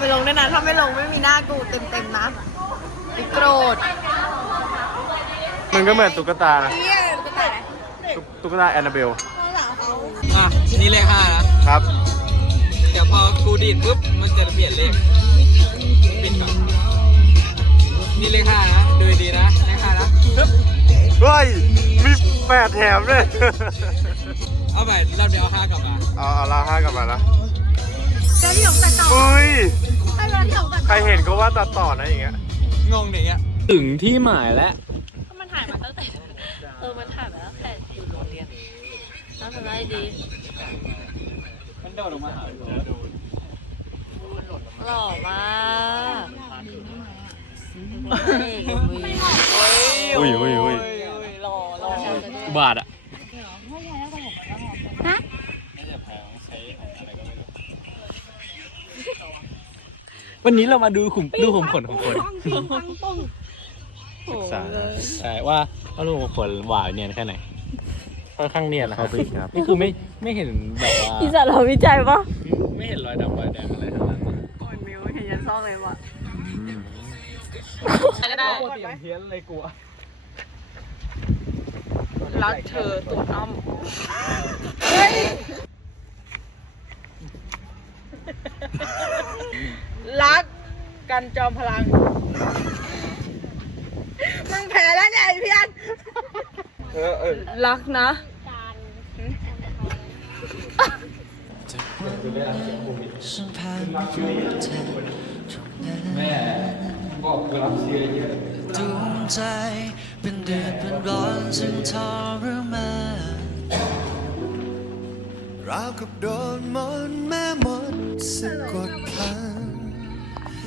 ไปลงด้วยนะ ถ้าไม่ลงไม่มีหน้ากูเต็มๆนะกูโกรธมันก็เหมือนตุ๊กตานะเฮียจะตายตุ๊กตุ๊กตาแอนนาเบลอะนี่เลขห้านะครับ เดี๋ยวพอกูดีดปุ๊บมันจะเปลี่ยนเลขปิดก่อนนี่เลขห้านะดูดีๆนะเลขห้านะปึ๊บเฮ้ยมีแปดแถมด้วยเอาใหม่รอบเดียวเอาห้ากลับมาเอาเอาลาห้ากลับมานะ แต่ที่ผมตัดต่อเฮ้ยให้เวลาที่ผมตัดใครเห็นก็ว่าตัดต่อนะอย่างเงี้ย งงอย่างเงี้ย ถึงที่หมายแล้วมันถ่ายมาตั้งแต่เออมันถ่ายมาตั้งแต่อยู่โรงเรียนน่าจะได้ดีมันโดดออกมาหาหล่อมากอุ้ยอุ้ยอุ้ยหล่อหล่อบาทอะ วันนี้เรามาดูขุมดูขุมขนของคนศึกษาใช่ว่าว่ารูปของขนหวานเนียนแค่ไหนค่อนข้างเนียนนะคเข้ารับไปอีกครับนี่คือไม่ไม่เห็นแบบว่าพี่จัดเราวิจัยปะไม่เห็นรอยดำรอยแดงอะไรทั้งนั้นโอนมิวเห็นยันซ่องเลยว่ะก็ได้เสียงเพี้ยนเลยกลัวรักเธอตัวอ้ำ รักกันจอมพลัง มึงแพ้แล้วเนี่ยไอเพียน เออเออรักนะแม่บอกกูรับเชื้อเยอะดวงใจเป็นเดือดเป็นร้อนซึ่งทรมานราวกับโดนมนต์แม่มดสะกดพัน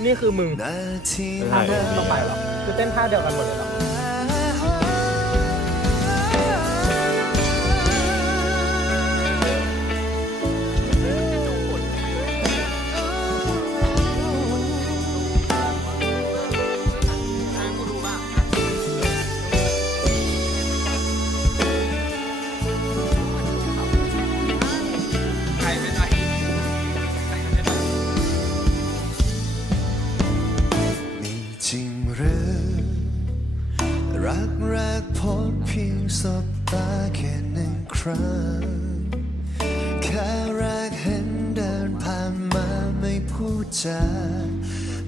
นี่คือมึง นาทีถ่ายนั้นต้องไปหรอ คือเต้นท่าเดียวกันหมดเลยหรอ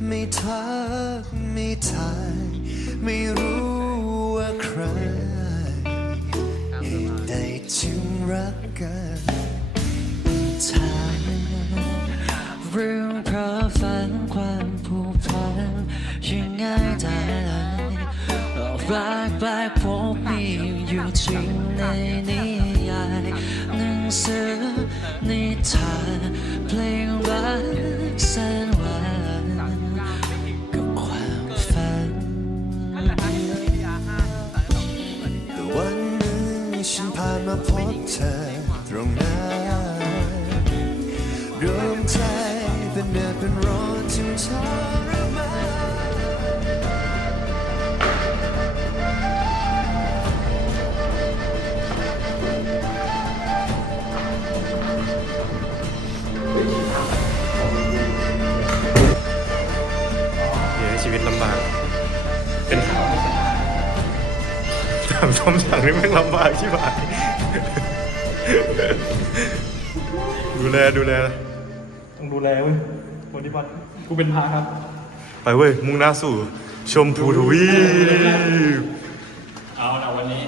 ไม่ทักไม่ทาย ไม่รู้ว่าใครได้จึงรักกันทางเรื่องเพราะฝันความผูกพันยังง่ายดายรักแรกพบมีอยู่จริงในนิยายหนังสือนิทานเพลงรัก เดี๋ยวชีวิตลำบาก เป็นทำส้มสั่งนี่แม่งลำบากชิบหายดูแลดูแล ต้องดูแลเว้ยปฏิบัติ กูเป็นพระครับ ไปเว้ย มุ่งหน้าสู่ ชมพูทวีปเอาละวันนี้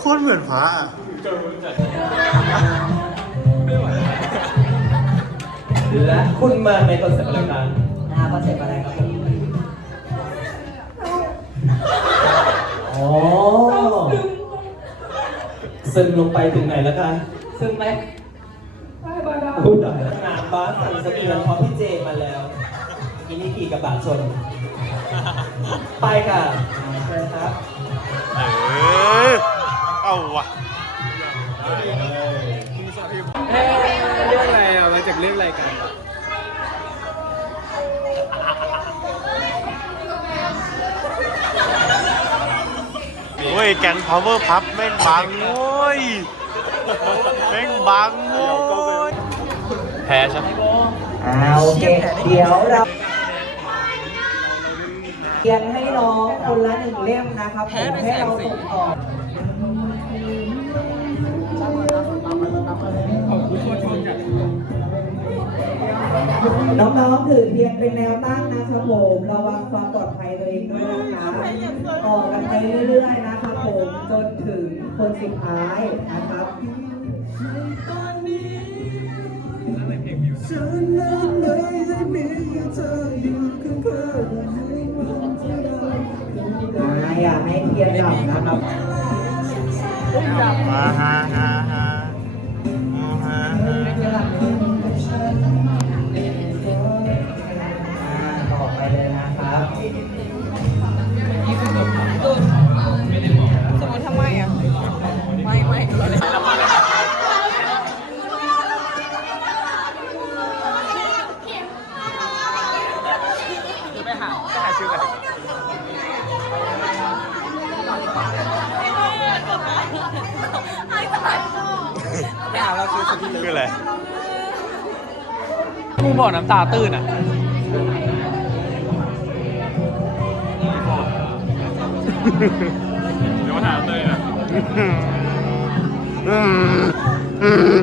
โคตรเหมือนพระอะและคุณมาในคอนเซ็ปต์อะไรกัน อ่าคอนเซ็ปต์อะไรครับผม อ๋อ ซึมลงไปถึงไหนแล้วกันซึ่งไหมพูดหน่อยสนามบาสสั่นสะเทือนเพราะพี่เจมาแล้วอินี่ขี่กระบะชน ไปค่ะอ่าเชิญครับ เออเอาวะเรื่องอะไรอะมาจากเรื่องอะไรกัน เว้ยแกง power พับแม่งบังโว้ยแม่งบังโว้ยแพ้ใช่ไหมอ่าโอเคเดี๋ยวเราเรียนให้น้องคนละหนึ่งเล่มนะครับผมให้เราส่งต่อน้องๆถือเทียนเป็นแนวตั้งนะครับผมระวังความปลอดภัยตัวเองด้วยนะคะต่อกันไปเรื่อยๆนะครับผม จนถึงคนสุดท้ายนะครับอ่าอย่าให้เทียนดับนะครับมาฮาฮาฮามาฮาฮาอ่าต่อไปเลยนะครับ กูบอกน้ำตาตื้นอะเดี๋ยวมาถามเลยนะอืมอืม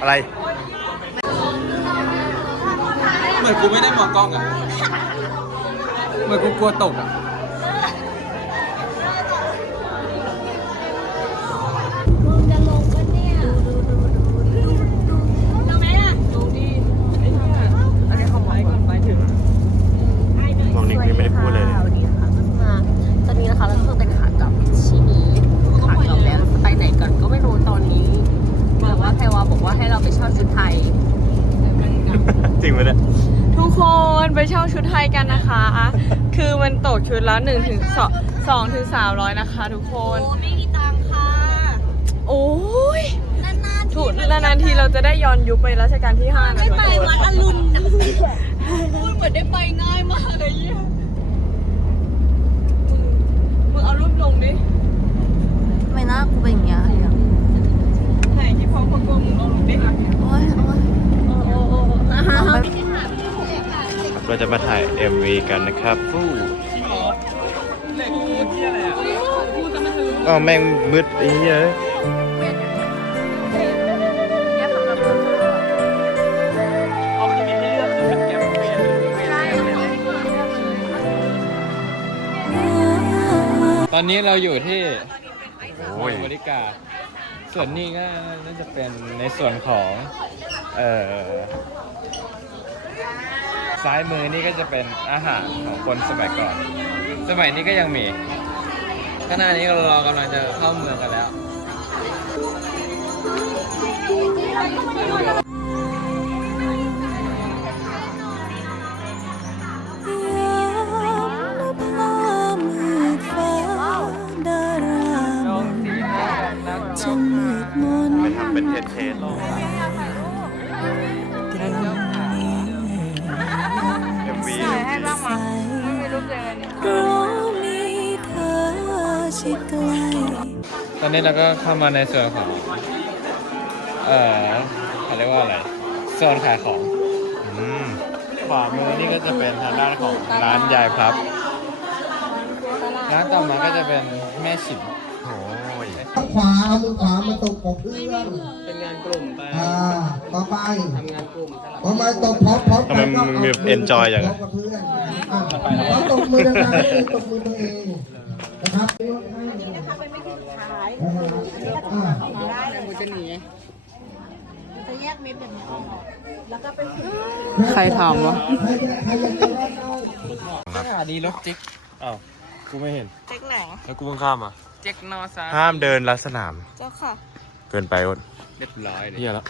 อะไรเหมือนกูไม่ได้มองกล้องอะเหมือนกูกลัวตกอะ มองนิกนี่ไม่ได้พูดเลย วันนี้นะคะมาตอนนี้นะคะเราก็ต้องไปขากลับชีนีขากลับแล้วไปไหนก่อนก็ไม่รู้ตอนนี้แต่ว่าแพรวาบอกว่าให้เราไปเช่าชุดไทย จริงไหมเนี่ย ทุกคนไปเช่าชุดไทยกันนะคะ คือมันตกชุด ละหนึ่งถึงสองสองถึงสามร้อยนะคะทุกคนไม่มีตังค่ะโอ้ยนานๆถูกนานๆทีเราจะได้ย้อนยุคไปรัชกาลที่ห้านะไม่ทุกไปคนวัดอรุณพูดเหมือนได้ไปง่ายมากเลยเนี่ยมึงเอารูปลงดิทำไมหน้ากูเป็นอย่างเงี้ยไหนที่พร้อมประกวดมึงลงดิโอ๊ยโอ๊ยโอ้โอ้โอ้เราจะมาถ่าย MV กันนะครับฟู้ อ๋อแม่งมืดไอ้เหี้ยเอาคือมีให้เลือกคือเป็นแก๊ปเปลี่ยนตอนนี้เราอยู่ที่โอ้ยบริการส่วนนี้ก็น่าจะเป็นในส่วนของ เอ่อซ้ายมือนี่ก็จะเป็นอาหารของคนสมัยก่อน สมัยนี้ก็ยังมี ขณะนี้เรากำลังจะเข้าเมืองกันแล้ว นนี้เราก็เข้ามาในส่วนของ เอ่อเขาเรียกว่าอะไรโซนขายของอืมขวามือนี่ก็จะเป็นทางด้านของร้านยายพับ ร้านต่อมาก็จะเป็นแม่ฉิมโอ้ยขวาเอามือขวามาตบกับเพื่อนเป็นงานกลุ่มไปอ่าต่อไปทำงานกลุ่มสลับพอมาตบพร้อมพร้อมทำไมมึงมี enjoy อย่างนั้นั้นกับเพื่อนอะพร้อมตบมือดังๆให้ตบมือตัวเองนะครับ อ่าใครทำวะใครจะใครจะเป็นว่าเราสถานีรถจิ๊กอ้าวกูไม่เห็นเจ๊กไหนแล้วกูเพิ่งข้ามอะเจ๊กนอซาห้ามเดินลัดสนาม เจ้าค่ะ เกินไปอดเรียบร้อยเลยเฮียแล้ว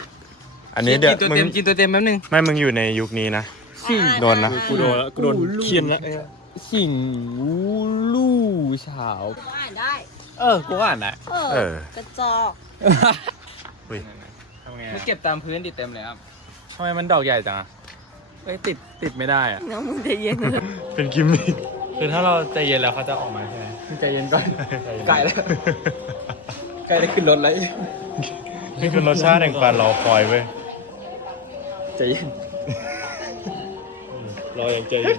อันนี้เดี๋ยวกินตัวมึเต็งมกินตัวเต็มแป๊บนึงไม่มึงอยู่ในยุคนี้นะโดนนะกูโดนแล้วกูโดนเคียนแล้วสิ่งลู่เฉาอ่านได้ เออ กูก็อ่านได้เออ กระจอกอุ้ยทำไงมันเก็บตามพื้นดิเต็มเลยครับทำไมมันดอกใหญ่จังอะเอ้ยติดติดไม่ได้อะน้องมึงใจเย็นเป็นกิมมิคคือถ้าเราใจเย็นแล้วเขาจะออกมาใช่ไหมใจเย็นก่อนไกลแล้วใกล้ได้ขึ้นรถแล้ว นี่คือรสชาติแห่งการรอคอยเว้ยใจเย็น รออย่างใจเย็น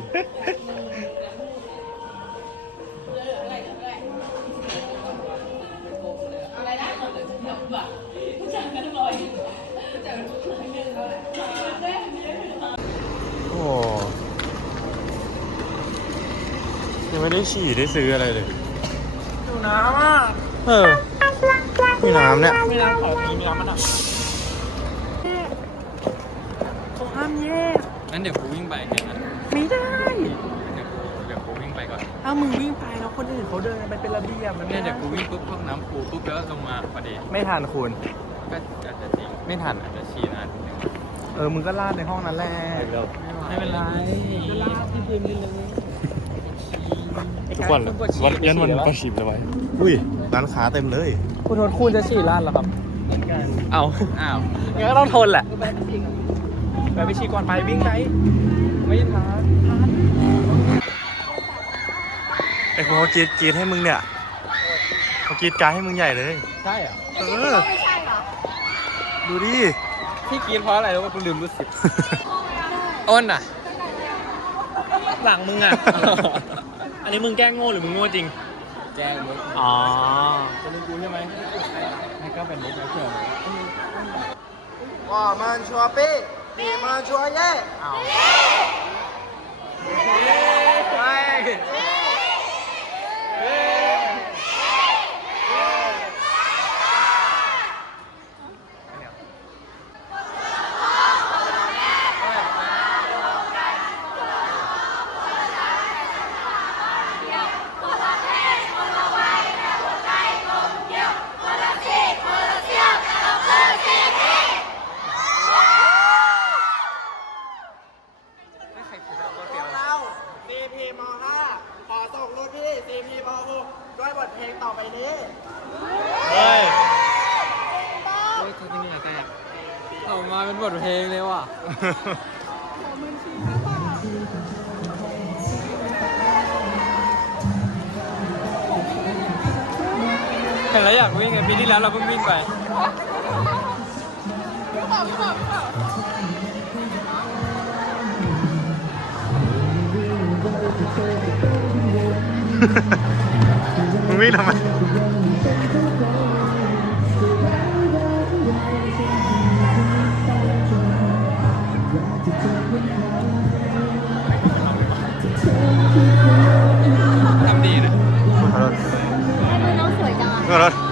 โอ้ยังไม่ได้ฉี่ได้ซื้ออะไรเลย ดูน้ำอะเออมีน้ำเนี่ยไม่น้ำขอกินน้ำมันอะเขาห้ามแยกงั้นเดี๋ยวกูวิ่งไปแค่นั้นไม่ได้ เดี๋ยวกูเดี๋ยวกูวิ่งไปก่อนถ้ามึงวิ่งไปแล้วคนอื่นเขาเดินกันไปเป็นระเบียบมันเนี่ยเดี๋ยวกูวิ่งปุ๊บห้องน้ำกูปุ๊บแล้วลงมาพอดี ไม่ทันคุณ ก็อาจจะจริงไม่ทันอาจจะชี้นานนิดนึง เออมึงก็ลาดในห้องนั้นแหละไม่เป็นไรลาดที่พื้นนี่เลยทุกวันวันยันวันประชิมเลยไว้อุ้ยร้านค้าเต็มเลย คุณทนคุณจะฉี่ลาดเหรอครับเอาอ้าวงั้นก็ต้องทนแหละไปไปฉี่ก่อนไปวิ่งไปไม่ทันไอ้คนเขากรีดกรีดให้มึงเนี่ยเขากรีดการดให้มึงใหญ่เลย ใช่เหรอเออดูดิ ที่กินเพราะอะไรรู้ป่ะกูลืมรู้สึก อ้นอะ หลังมึงอะ อันนี้มึงแกล้งโง่หรือมึงโง่จริง แจ้งมุกอ๋อ จะเป็นกูใช่ไหมให้ก็เป็นมุกแล้วเชื่อว่ามันชัวร์ปี้นี่มันชัวร์เย่เรา ห็นแล้วอยากวิ่งไงปีที่แล้วเราเพิ่งวิ่งไปมึงวิ่งทำไม ว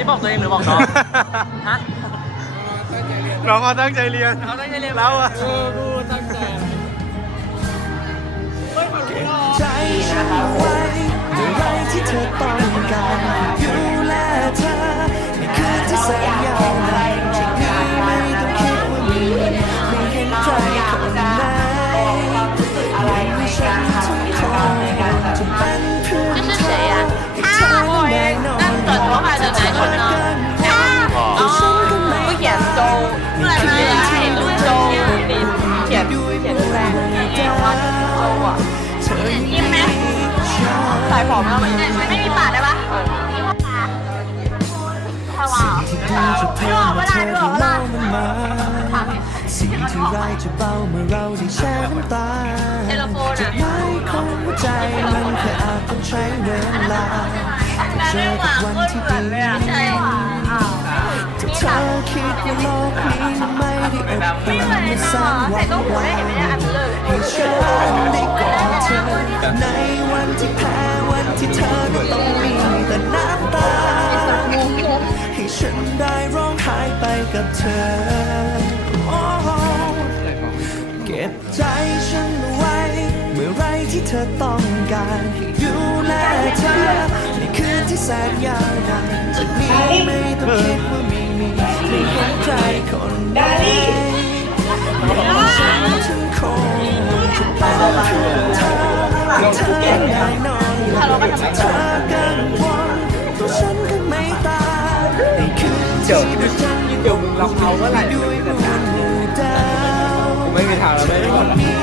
นนี้บอกตัวเองหรือบอกน้อง ฮะน้องก็ตั้งใจเรียนเขาตั้งใจเรียนเราอะเออกูตั้งใจใจฉันไว้อะไรที่เธอต้องการดูแลเธอในคืนที่แสนยาวนานจากนี้ไม่ต้องคิดว่ามีไม่เห็นใครคนไหนยังมีฉันทุกคนจะเป็ กกัน哦ฉันก็ไม่เขียนโจเพื่อยเห็นรูปโจดิเขียนเขียนแรงว่าโจอะเธอยิ้มไหมสายผมแล้วมันไม่มีปากได้ปะสิ่งที่เธอจะทำให้เธอมาสิ่งที่ร้ายจะเบาเมื่อเราได้แช่น้ำตาเทเลโฟนจุอะดหมายของหัวใจมันแค่อาจต้องใช้เวลา เจอกับวันที่ดีใช่เธอคิดว่าโลกนี้ไม่ได้อบอุ่นมาสร้างวันวานให้ฉันได้กอดเธอในวันที่แพ้วันที่เธอก็ต้องมีแต่น้ำตา ให้ฉันได้ร้องไห้ไปกับเธอโอ้เก็บใจฉันไว้ เมื่อไรที่เธอต้องการให้ดูแลเธอ แสนยาวนานจากนี้ไม่ต้องคิดว่าไม่มีไม่เห็นใครคนใดบอกฉันถึงคงจะเป็นเพื่อนเธอเธอแน่น้อนเธอกังวลตัวฉันก็ไม่ตายในคืนที่ดวงจันยังเดี๋ยวมึงรับเอาเมื่อไหร่ด้วยมวลหมู่ดาวไม่มีทางแล้วได้หมดมี